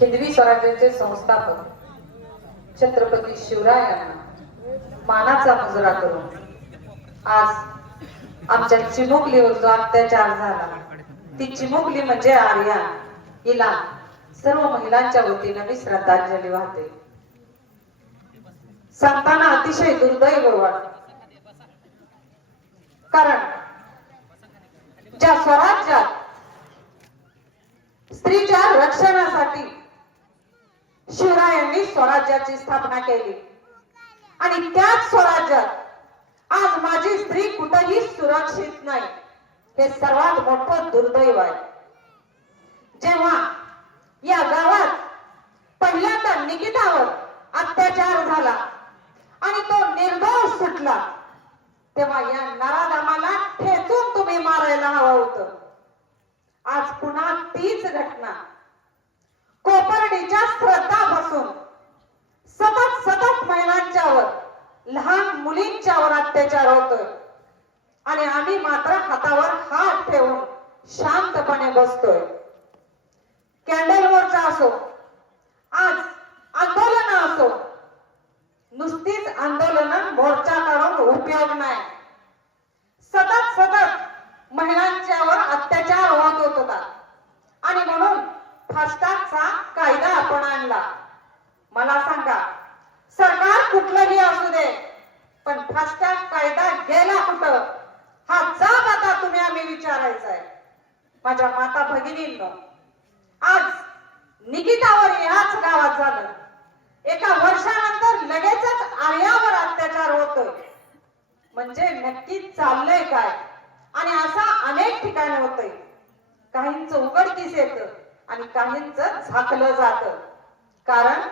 हिंदवी स्वराज्याचे संस्थापक छत्रपती शिवरायांना मानाचा मुजरा करून आज आमच्या चिमुकलीवर जो अत्याचार झाला ती चिमुकली म्हणजे आर्या. हिला सर्व महिलांच्या वतीनं मी श्रद्धांजली वाहते. सांगताना अतिशय दुर्दैव कारण ज्या स्वराज्यात स्त्रीच्या रक्षणासाठी शिवरायांनी स्वराज्याची स्थापना केली. आणि त्याच स्वराज्यात आज माझी स्त्री कुठेही सुरक्षित नाही. हे सर्वात मोठं दुर्दैव आहे. जेव्हा या गावात पहिल्यांदा निकितावर अत्याचार झाला आणि तो निर्दोष सुटला तेव्हा या नराधामाला ठेचून तुम्ही मारायला हवं होतं. आज पुन्हा तीच घटना. कोपर्डीच्या श्रद्धा सतत सतत महिलांच्यावर लहान मुलींच्यावर अत्याचार होतोय. आणि आम्ही मात्र हातावर हात ठेवून शांतपणे बसतोय. कॅन्डल मोर्चा असो आज आंदोलन असो नुसतीच आंदोलन मोर्चा काढून उपयोग नाही सतत सतत महिलांच्यावर अत्याचार होत होता आणि म्हणून फास्टागचा कायदा आपण आणला मला सांगा सरकार कुठलंही असू दे. पण फास्टॅग कायदा गेला कुठं? हा जाब आता तुम्ही आम्ही विचारायचा आहे माझ्या माता भगिनींनो आज निकितावर याच गावात झालं. एका वर्षानंतर लगेचच आर्यावर अत्याचार होतोय. म्हणजे नक्की चाललंय काय? आणि असा अनेक ठिकाणी होतंय. काहींच उघडकीस येत आणि काहींच झाकलं जात. कारण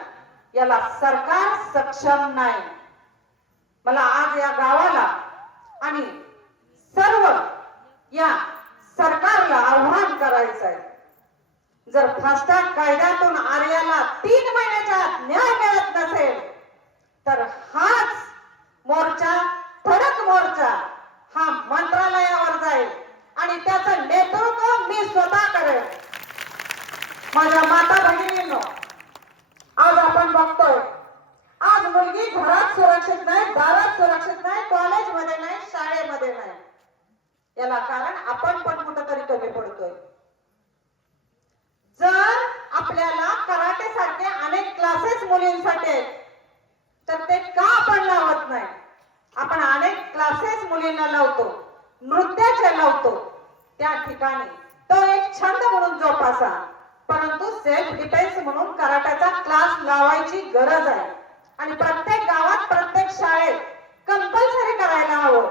याला सरकार सक्षम नाही. मला आज या गावाला आणि सर्व या सरकारला आव्हान करायचं आहे जर फास्टॅग कायद्यातून आर्याला तीन महिन्याच्या आत न्याय मिळत नसेल तर हाच मोर्चा ठळक मोर्चा हा मंत्रालयावर जाईल आणि त्याचं नेतृत्व मी स्वतः करेन माझ्या माता भगिनींनो आज आपण बघतोय आज मुलगी घरात सुरक्षित नाही दारात सुरक्षित नाही कॉलेजमध्ये नाही शाळेमध्ये नाही त्याला कारण आपण पण कुठंतरी कमी पडतोय. जर आपल्याला कराटे सारखे अनेक क्लासेस मुलींसाठी आहेत तर ते का आपण लावत नाही? आपण अनेक क्लासेस मुलींना लावतो नृत्याचे लावतो. त्या ठिकाणी तो एक छंद म्हणून जोपासा परंतु सेल्फ डिफेन्स म्हणून कराट्याचा क्लास लावायची गरज आहे. आणि प्रत्येक गावात प्रत्येक शाळेत कंपल्सरी करायला हवं.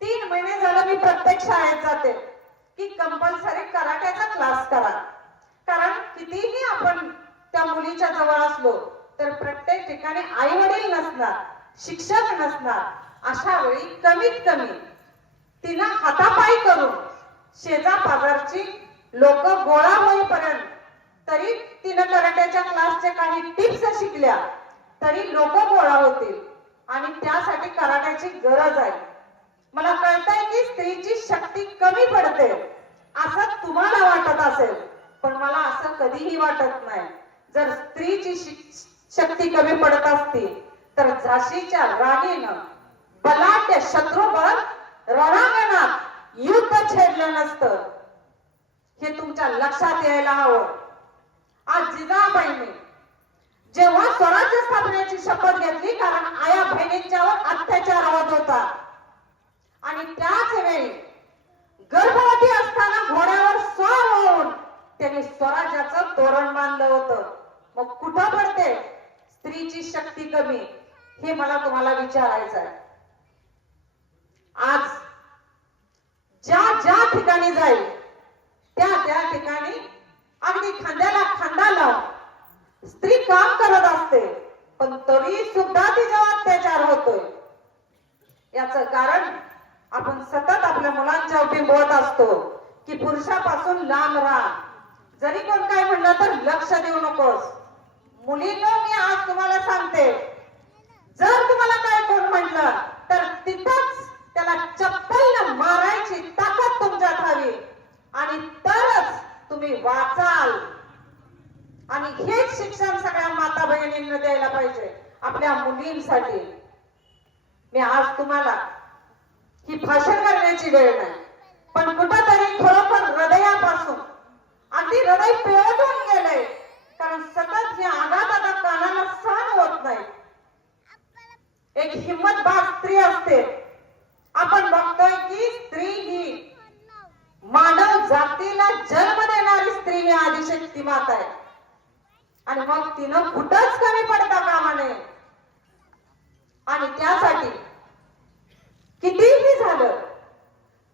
तीन महिने मी प्रत्येक शाळेत जाते की कंपल्सरी कराट्याचा क्लास करा. कारण कितीही आपण त्या मुलीच्या जवळ असलो तर प्रत्येक ठिकाणी आई वडील नसणार शिक्षक नसणार. अशा वेळी कमीत कमी तिनं हातापायी करून शेजा पाजारची लोक गोळा होईपर्यंत तरी तिनं कराट्याच्या क्लासचे काही टिप्स शिकल्या तरी लोक गोळा होतील. आणि त्यासाठी कराट्याची गरज आहे. मला कळतंय की स्त्रीची शक्ती कमी पडते. असं तुम्हाला वाटत असेल पण मला असं कधीही वाटत नाही. जर स्त्रीची शक्ती कमी पडत असती तर झाशीच्या राणीनं बलाढ्य शत्रूवर रणांगणात युद्ध छेडलं नसतं. हे तुमच्या लक्षात यायला हवं. आज जिजाबाईंनी जेव्हा स्वराज्य स्थापनेची शपथ घेतली कारण आया बहिणींच्यावर अत्याचार होत होता. आणि त्याच वेळी गर्भवती असताना घोड्यावर स्वार होऊन त्यांनी स्वराज्याचं तोरण बांधलं होतं. मग कुठं पडते? स्त्रीची शक्ती कमी. हे मला तुम्हाला विचारायचं आहे. आज ज्या ज्या ठिकाणी जाईल त्या त्या ठिकाणी अगदी खांद्याला खांदा लावून स्त्री काम करत असते पण तरी सुद्धा तिच्यावर अत्याचार होतोय. याच कारण आपण सतत आपल्या मुलांच्या बोलत असतो की पुरुषापासून लांब राहा. जरी कोण काय म्हणलं तर लक्ष देऊ नकोस. मुलींनो मी आज तुम्हाला सांगते जर तुम्हाला काय कोण म्हटलं तर तिथंच त्याला चप्पल मारायची ताकद तुमच्यात हवी. आणि तरच तुम्ही वाचाल. आणि हेच शिक्षण सगळ्या माता बहिणींना द्यायला पाहिजे आपल्या मुलींसाठी. मी आज तुम्हाला ही भाषण करण्याची वेळ नाही. पण कुठंतरी खरोखर हृदयापासून अगदी हृदय पिळवून गेलंय. कारण सतत हे आघात आता कानाला सहन होत नाही. एक हिंमतबाज स्त्री असते. आपण बघतोय की स्त्री ही मानव जातीला जन्म देणारी स्त्री ही आदिशक्ती माता आहे. आणि मग तिनं कुठंच कमी पडता कामा नये. आणि त्यासाठी कितीही झालं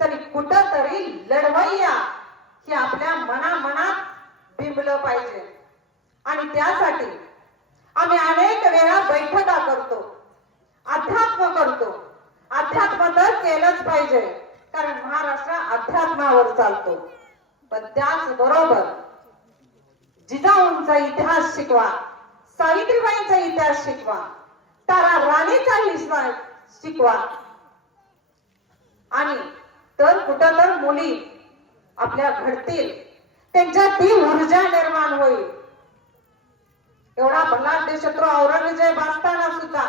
तरी कुठं तरी लढवय्या हे आपल्या मनामनात बिंबलं पाहिजे. आणि त्यासाठी आम्ही अनेक वेळा बैठका करतो अध्यात्म करतो. अध्यात्म तर केलंच पाहिजे कारण महाराष्ट्र अध्यात्मावर चालतो. पण त्याच बरोबर जिजाऊंचा इतिहास शिकवा सावित्रीबाईंचा इतिहास शिकवा तारा राणीचा इतिहास शिकवा आणि तर कुठं तर मुली आपल्या घडतील. त्यांच्यात ती ऊर्जा निर्माण होईल. एवढा बलाढ्य शत्रू औरंगजेब असताना सुद्धा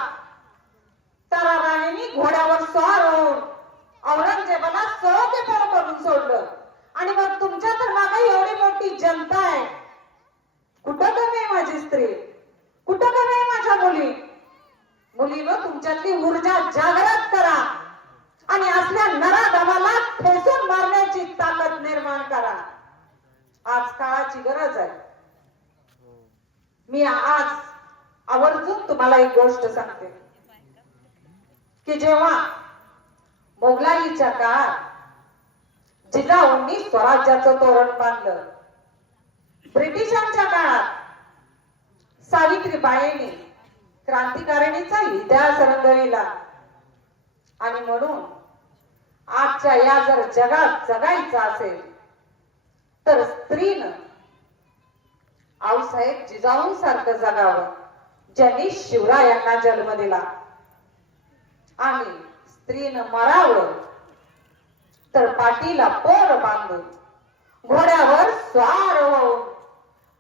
तारा घोड्यावर स्वार होऊन औरंगजेबाला सौके करून सोडलं. आणि मग तुमच्या तर मागे एवढी मोठी जनता आहे. कुठं कमी माझी स्त्री? कुठं कमी माझ्या मुली? मुलीनं तुमच्यातली ऊर्जा जागृत काळाची गरज आहे. मी आज आवर्जून तुम्हाला एक गोष्ट सांगते. की जेव्हा मोगलाईच्या काळात जिजाऊंनी स्वराज्याचं तोरण बांधलं ब्रिटिशांच्या काळात सावित्रीबाईंनी क्रांतिकारिणीचा इतिहास रंगविला. आणि म्हणून आजच्या या जर जगात जगायचं असेल तर स्त्रीनं आऊसाहेब जिजाऊ सारखं जगावं. ज्यांनी शिवरायांना जन्म दिला. आणि स्त्रीनं मरावं. तर पाठीला पोर बांधून घोड्यावर स्वार होऊन.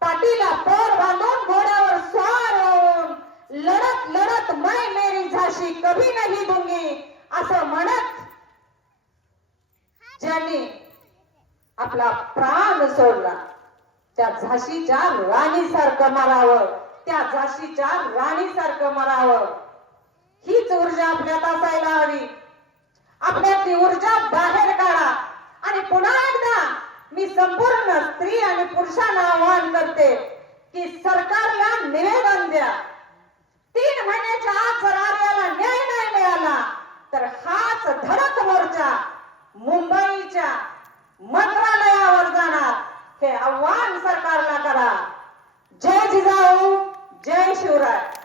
पाठीला पोर बांधून घोड्यावर स्वार होऊन. लढत लढत मैं मेरी झाशी कभी नाही दुंगी असं म्हणत ज्यांनी आपला प्राण सोडला. त्या झाशीच्या राणीसारखं मरावं. त्या झाशीच्या राणीसारखं मरावं. हीच ऊर्जा आपल्यात असायला हवी. आपल्यातली ऊर्जा बाहेर काढा. आणि पुन्हा एकदा मी संपूर्ण स्त्री आणि पुरुषांना आवाहन करते की सरकारला निवेदन द्या. तीन महिन्याच्या आत जर आर्याला न्याय नाही मिळाला तर हाच धडक मोर्चा मुंबईच्या मंत्रालय हे आव्हान सरकारला करा. जय जिजाऊ जय शिवराय.